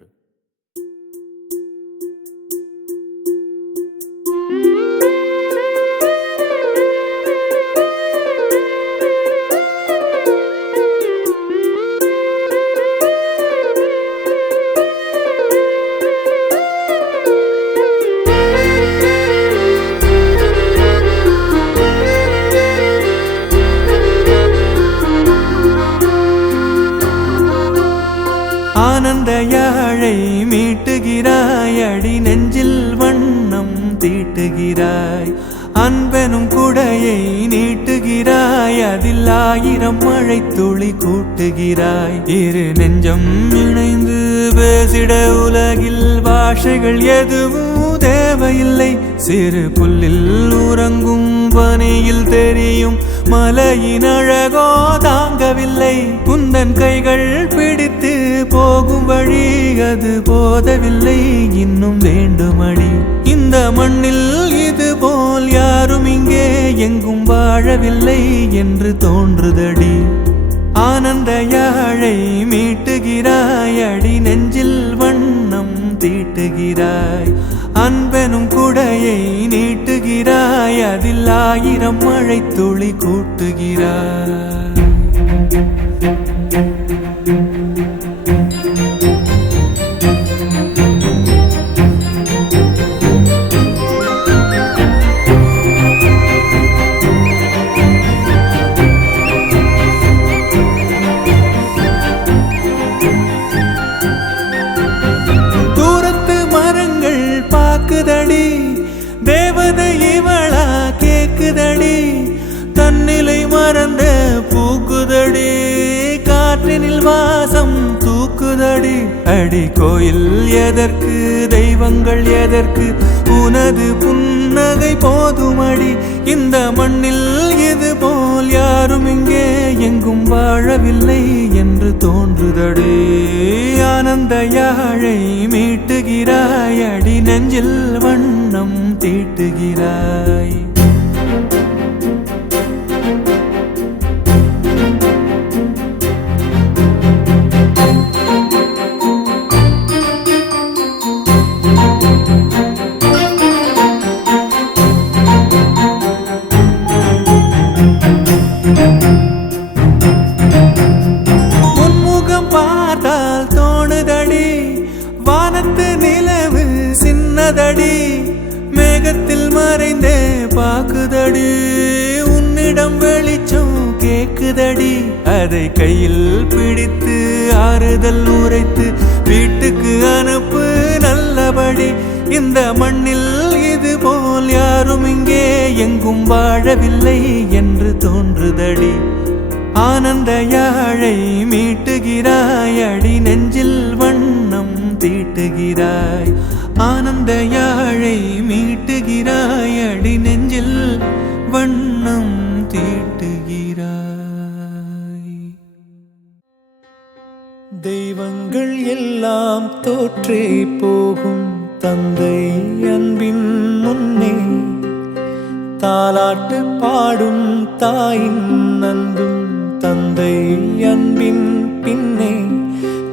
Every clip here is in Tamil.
நன்று. ஆனந்த யாழை மீட்டுகிறாய், அடி நெஞ்சில் வண்ணம் தீட்டுகிறாய். அன்பெனும் குடையை நீட்டுகிறாய், அதில் 1000 மழை துளி கூட்டுகிறாய். இரு நெஞ்சம் இணைந்து பேசிட உலகில் பாஷைகள் எதுவும் தேவையில்லை. சிறு புல்லில் உறங்கும் பனியில் தெரியும் மலையின் அழகோ தாங்கவில்லை. குந்தன் கைகள் பிடித்து போகும் வழி அது போதவில்லை, இன்னும் வேண்டுமடி. இந்த மண்ணில் இது போல் யாரும் இங்கே எங்கும் வாழவில்லை என்று தோன்றுதடி. ஆனந்த யாழை மீட்டுகிறாய், அடி நெஞ்சில் வண்ணம் தீட்டுகிறாய். அன்பெனும் குடையை நீட்டுகிறாய், அதில் 1000 மழை துளி கூட்டுகிறாய். பாக்குதடி தேவதை இவளா கேக்குதடி, தன்னிலை மறந்த பூக்குதடி, காற்றினில் வாசம் தூக்குதடி. அடி கோயில் எதற்கு, தெய்வங்கள் எதற்கு, உனது புன்னகை போதுமடி. இந்த மண்ணில் இது போல் யாரும் இங்கே எங்கும் வாழவில்லை என்று தோன்றுதடி. ஆனந்த யாழை மீட்டுகிறாய், அடி நெஞ்சில் வண்ணம் தீட்டுகிறாய். உன்முகம் பார்த்தால் தோணுதடி, வானத்து நிலவு சின்னதடி, மேகத்தில் மறைந்தே பாக்குதடி. உன்னிடம் வெளிச்சம் கேக்குதடி, அதை கையில் பிடித்து ஆறுதல் உரைத்து வீட்டுக்கு அனுப்பு நல்லபடி. இந்த மண்ணில் இது போல் யாரும் இங்கே எங்கும் வாழவில்லை என்று தோன்றுதடி. ஆனந்த யாழை மீட்டுகிறாய், அடி நெஞ்சில் வண்ணம் தீட்டுகிறாய். ஆனந்த யாழை மீட்டுகிறாய், அடி நெஞ்சில் வண்ணம் தீட்டுகிறாய். தெய்வங்கள் எல்லாம் தோற்றே போகும் தந்தை அன்பின் முன்னே, தாலாட்டு பாடும் தாயின் அன்பும் தந்தை அன்பின் பின்னே.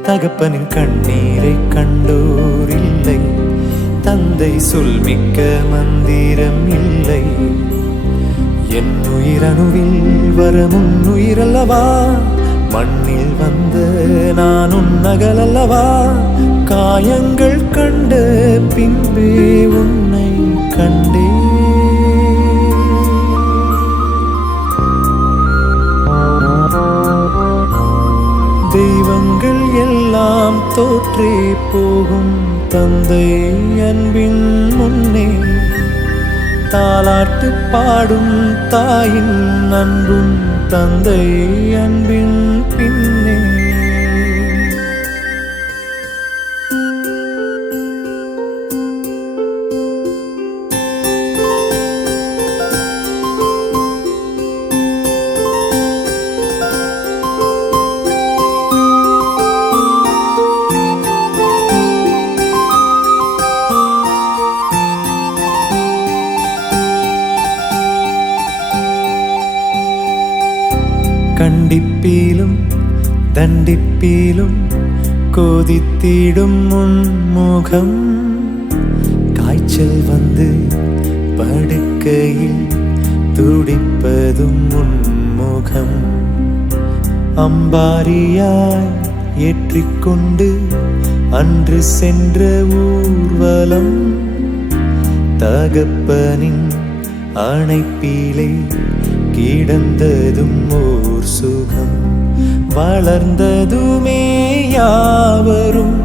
தகப்பனின் கண்ணீரை கண்டோர் இல்லை, தந்தை சொல்மிக்க மந்திரம் இல்லை. என் உயிரணுவில் வரும் உயிரல்லவா, மண்ணில் வந்த நான் உன்னகலல்லவா. காயங்கள் கண்ட பின்பே உன்னை கண்டே. தெய்வங்கள் எல்லாம் தோற்றே போகும் தந்தை அன்பின் முன்னே, தாலாட்டு பாடும் தாயின் அன்பும் தந்தை அன்பின் பின்னே. கண்டிப்பிலும் தண்டிப்பிலும் கொதித்திடும் முன்முகம் காய்ச்சல் வந்து படுக்கையில் துடிப்பதும் முன்முகம் அம்பாரியாய் ஏற்றிக்கொண்டு அன்று சென்ற ஊர்வலம் தகப்பனின் அணைப்பிலே கிடந்ததும் ஓர் சுகம் வளர்ந்ததுமே யாவரும்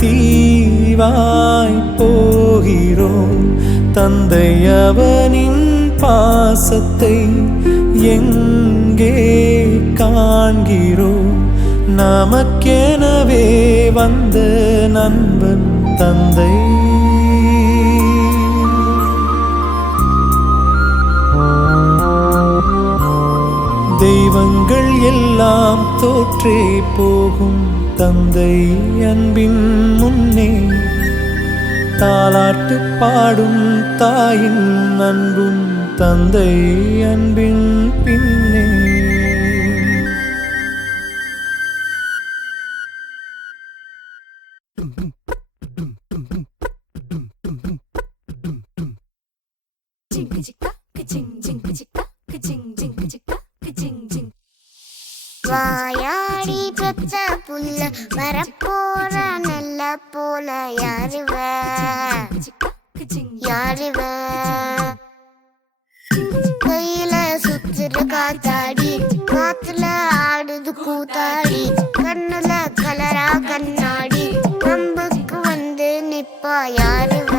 தீவாய் போகிறோம் தந்தை அவனின் பாசத்தை எங்கே காண்கிறோம் நமக்கெனவே வந்த நண்பன் தந்தை தெய்வங்கள் எல்லாம் தோற்றே போகும் தந்தை அன்பின் முன்னே தாலாட்டு பாடும் தாயின் அன்பும் தந்தை அன்பின் பின்னே வாயாடி பெத்த புல்ல வரப்போற நல்ல போல யாருவ கையில சுத்துற காத்தாடி காத்துல ஆடுது கூத்தாடி கண்ணுல கலரா கண்ணாடி நம்புக்கு வந்து நிப்பா யாருவ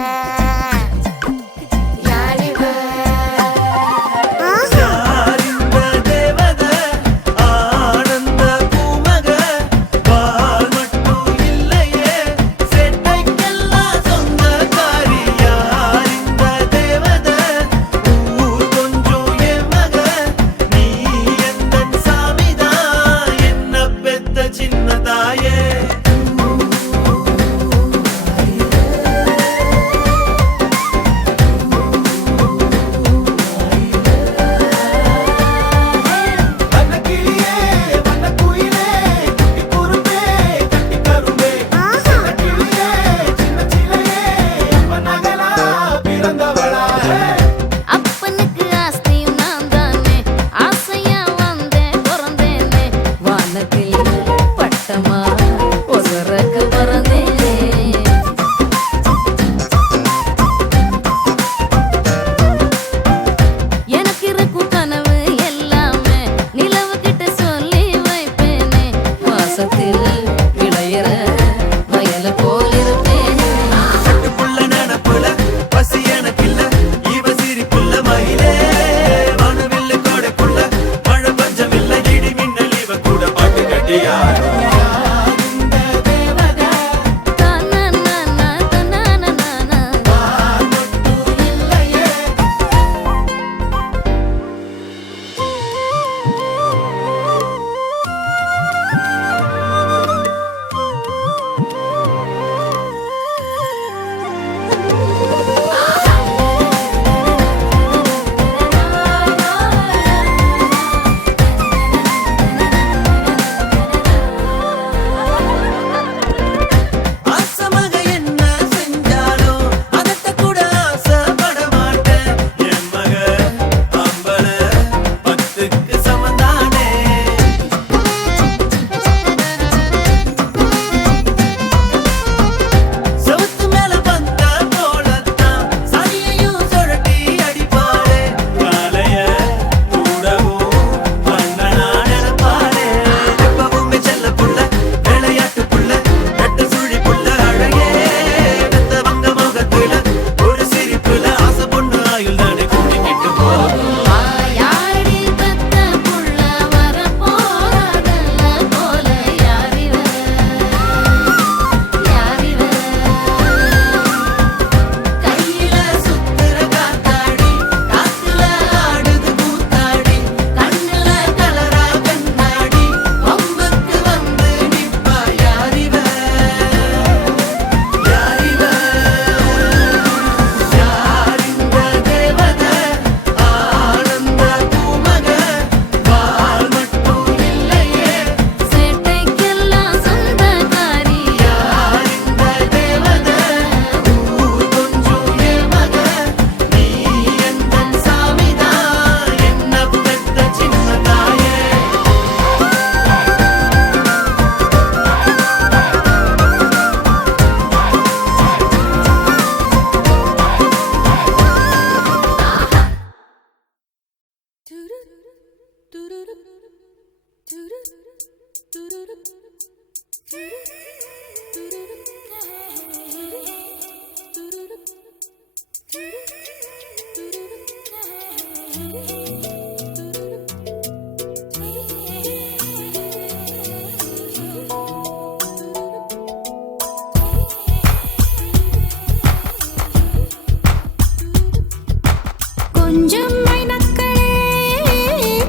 கொஞ்சம் மைனக்களே,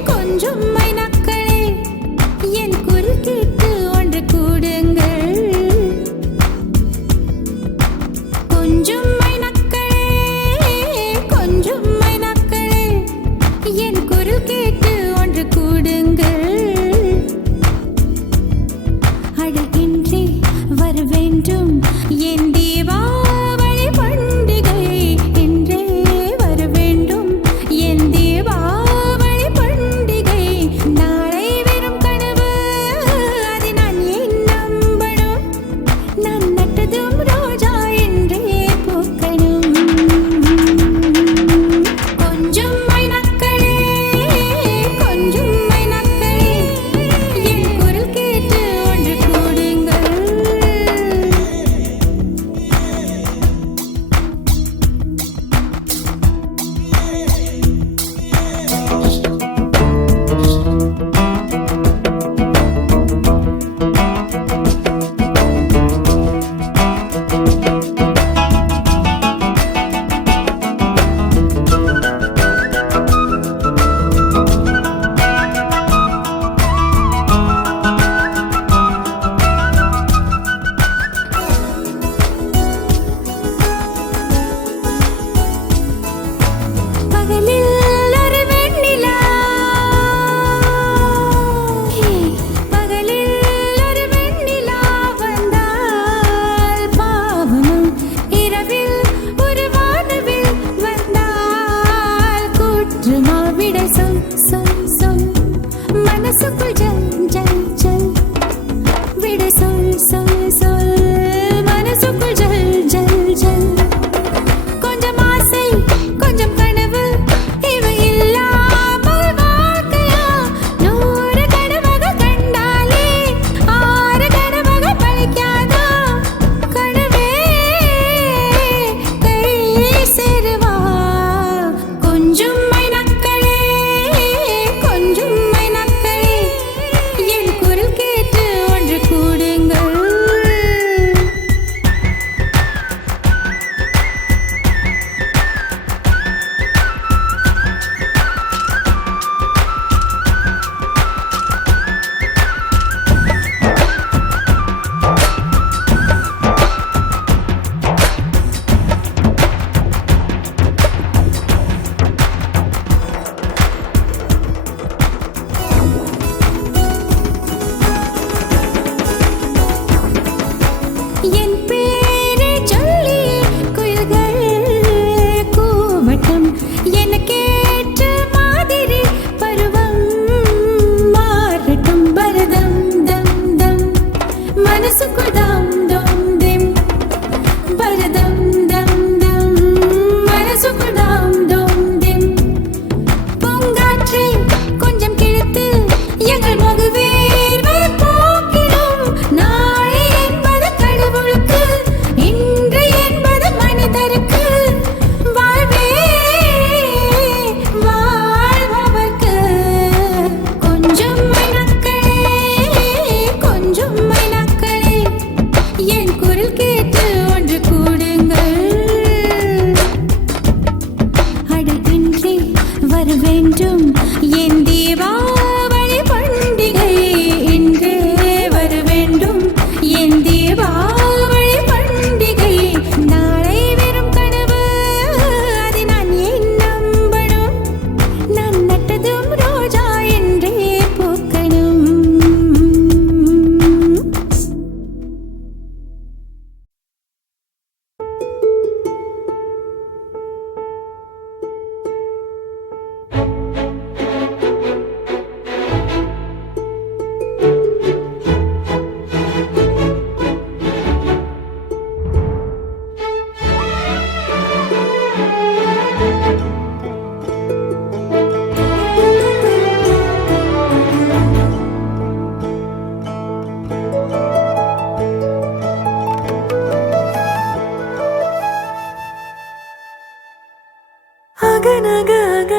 கொஞ்சம் மைனக்களே, என் குரல் கேட்டு ஒன்று கூடுங்கள். கொஞ்சம் மைனக்களே, கொஞ்சம் மைனக்களே, என் குரல் கேட்டு ஒன்று கூடுங்கள். அழகின்றி வர வேண்டும் என் தீபாவளி பண்டிகை என்றே வர வேண்டும் என் தீபாவளி பண்டிகை. நாளை வெறும் கனவு, அதை நான் ஏன் நம்பணும்? நான் நட்டதும் ரோஜா என்றே பூக்கணும். கொஞ்சம் மைனக்களே, கொஞ்சம் மைனக்களே, என் குரல் கேட்டு ஒன்று கூடுங்கள்.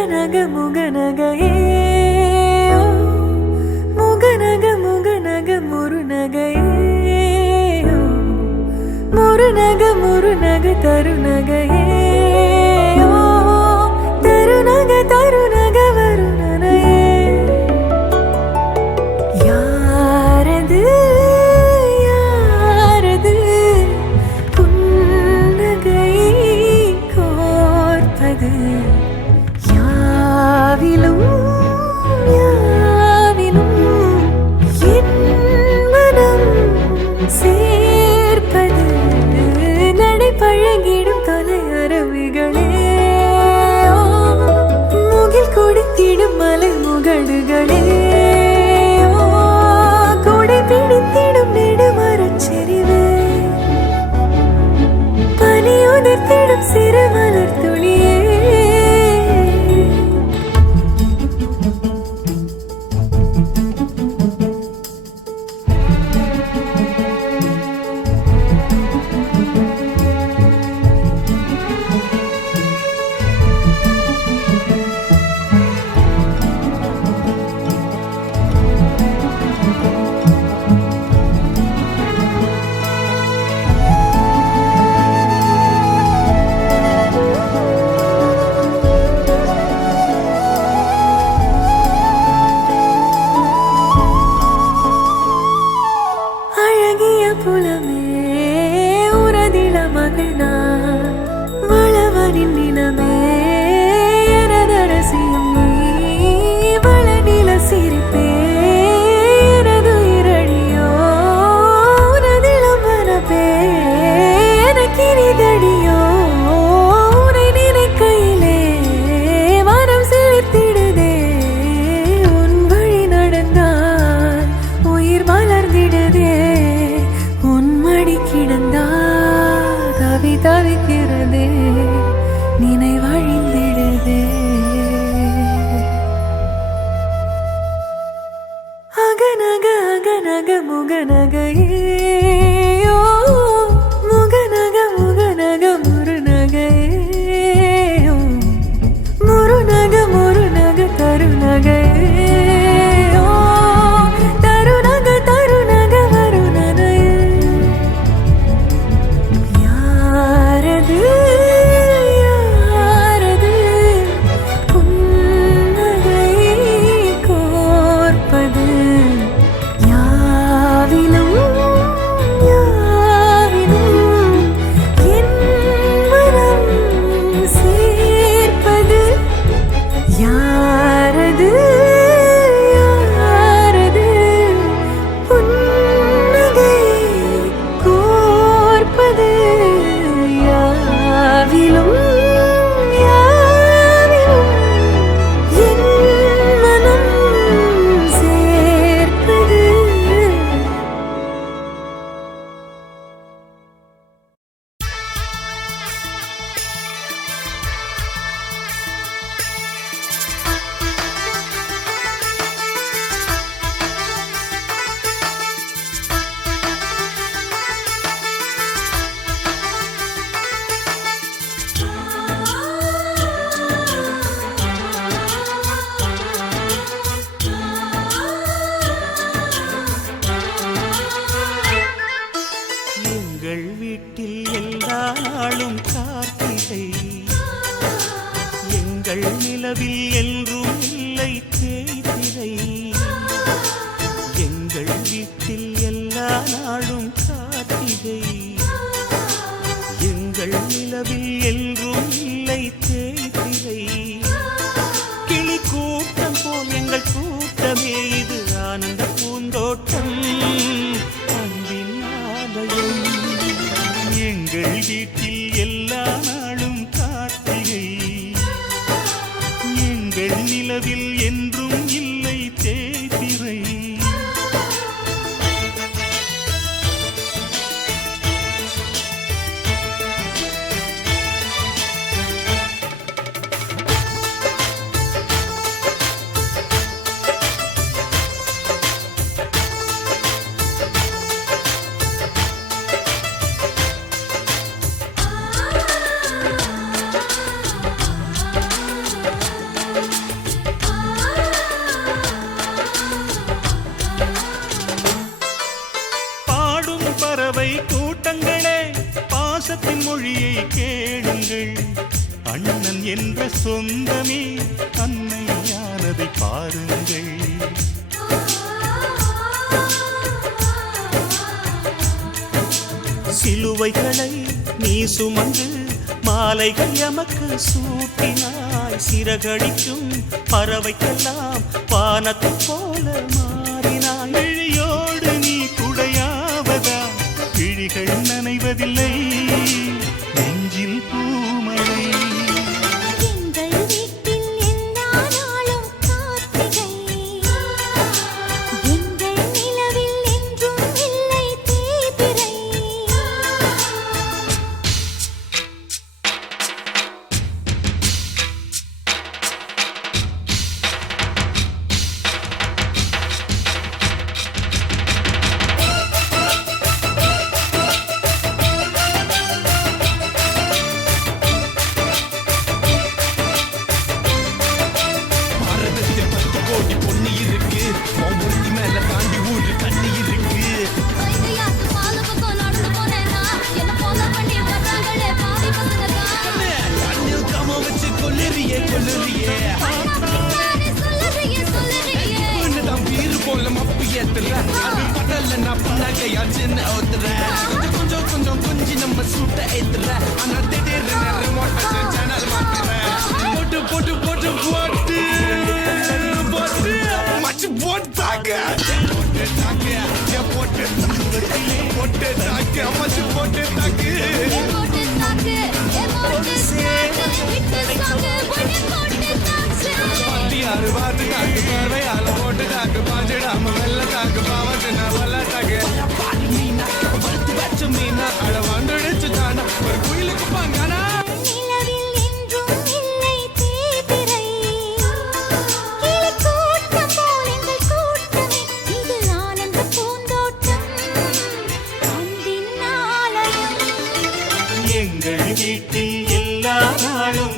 அகநக முகநகையே ஓ, முகநக முகநக முருநகையே ஓ, முருநக முருநக தருநகையே ஓ, தருநக தருநக வருணனையே யாரது யாரது புன்னகை கோர்ப்பது யாவிலும் யாவிலும் என் மனம் சேர்ப்பது நடை பழகிடும் தொலை அரவிகளே ஓ, முகில் கொடித்திடும் மலை முகடுகளே ஓ, கொடை பிடித்திடும் நெடுமரச் செறிவே பனி உதிர்த்திடும் சிறு மலர் துளியே அழகிய புலமே உரதில மகிழ்நா வளவனின் நிலமே எனதரசியும் நீ வளநில சிரிப்பே எனது இரடியோ உனதிலம் வரப்பே எனக்கினிதடியோ உனை நினைக்கையிலே மனம் சிலிர்த்திடுதே உன் வழி நடந்தால் உயிர் மலர்ந்திடுதே உன் மடி கிடந்தால் தவி தவிக்கிறதே நினைவழிந்திடுதே அகநக அகநக முகநகையே ஓ, முகநக முகநக முருநகையே ஓ, முருநக முருநக தருநகையே ஓ, தருநக தருநக வருணனையே யாரது யாரது புன்னகை கோர்ப்பது யாவிலும் யாவிலும் என் மனம் சேர்ப்பது யாரது யாரது புன்னகை கோர்ப்பது யாவிலும் யாவிலும் என் மனம் சேர்ப்பது எங்கள் வீட்டில் எல்லா நாளும் கார்த்திகை எங்கள் நிலவில் என்றும் இல்லை தேய்பிறை எங்கள் வீட்டில் எல்லா நாளும் கார்த்திகை எங்கள் நிலவில் என்றும் இல்லை தேய்பிறை கிளி கூட்டம் போல் எங்கள் கூட்டமே இது ஆனந்த பூந்தோட்டம் அன்பின் ஆலயம் எங்கள் வீட்டில் எல்லா நாளும் கார்த்திகை எங்கள் நிலவில் என்றும் இல்லை தேய்பிறை பாசத்தின் மொழியை கேளுங்கள். அண்ணன் என்ற சொந்தமே அன்னையானதை பாருங்கள். சிலுவைகளை நீ சுமந்து மாலைகள் எமக்கு சூட்டினாய். சிறகடிக்கும் பறவைக்கெல்லாம் வானத்தை போல மாறினாய். விழியோடு நீ குடையாவதா விழிகள் நனைவதில்லை நெஞ்சில் பூமழை. எங்கள் வீட்டில் எல்லா நாளும் கார்த்திகை. எங்கள் நிலவில் என்றும் இல்லை தேய்பிறை. வைகையாத்து பால பக்கம் நடந்து போனேன்னா என்ன ஃபாலோ பண்ணி வர்றாங்களே பாவி பசங்க சொல்லுறியே கொஞ்சம் கொஞ்சி நம்ம சூட்ட ஏத்துற ஆனா திடீர்னு ரிமோட் சேனல் மாத்துற போட்டு போட்டு போட்டு போட்டு போட்டு மச்சு போட்டாங்க போட்டு தாக்கு போட்டு போட்டு தாக்கு மச்சு போட்டு தாக்கு போட்டு தாக்கு போட்டு தாக்கு விட்டு சாக்கு போட்டு தாக்கு யாரு பார்த்து தாக்கு பார்வையால போட்டு தாக்கு பாஞ்சிடாம வெள்ள தாக்கு பாவத்து நான் வல்ல தாக்கு மீனா வறுத்து வச்ச மீனா அட வந்துடுச்சு தானா ஒரு குயிலுக்கு பாங்கானா நிலவில் என்றும் இல்லை தேய்பிறை. கிளிக்கூட்டம் போல் எங்கள் கூட்டமே இது ஆனந்த பூந்தோட்டம் அன்பின் ஆலயம். எங்கள் வீட்டில் எல்லா நாளும்